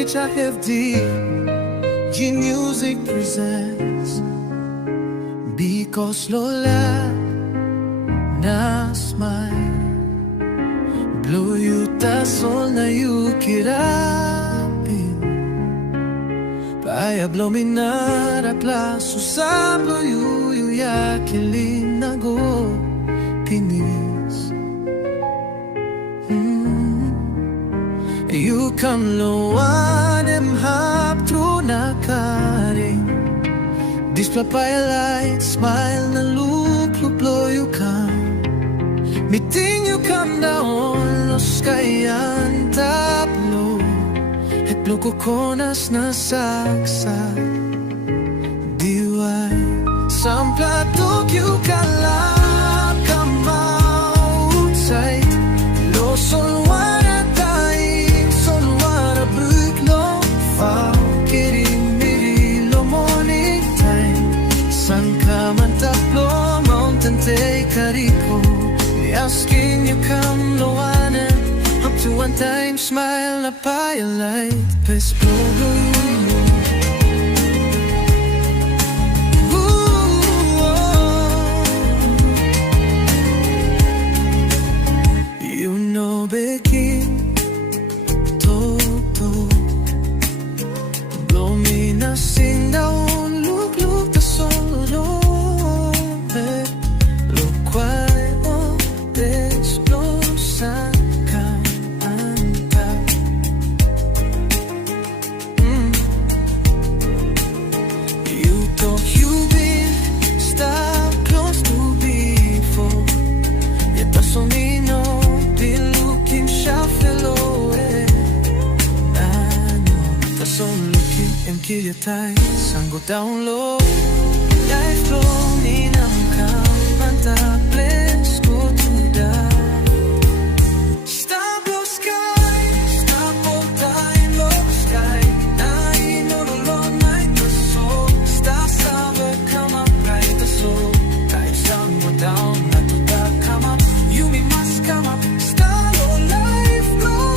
ALPHA-JIVE G-Music presents Because Lola na smile Blow you Tasol na you kirapin Paya blow me na raplaso sa blow you yakilin na go pinis You come low on them hop through na karing Display by a light smile na look blow you come Meeting you come down los kayan taplo Et blow ko konas na saksa Diway Sampla tok you kalap Kamap outside Losol Kariko, asking you come loana up to one time smile na paya light best blow you know Becky to blow me na sing down look the solo Kill your ties and go down low. Life flow ni nam kamanta. Let's go to Tudak. Stop blue sky, stop all time low sky. I know the Lord night the soul. Stars over Kamap right the soul. Time sun go down na Tudak Kamap. You me must come up. Star low life flow.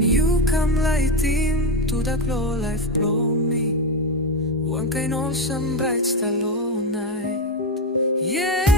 You come lighting Tudak low life blow me One kind of some bright star low night. Yeah.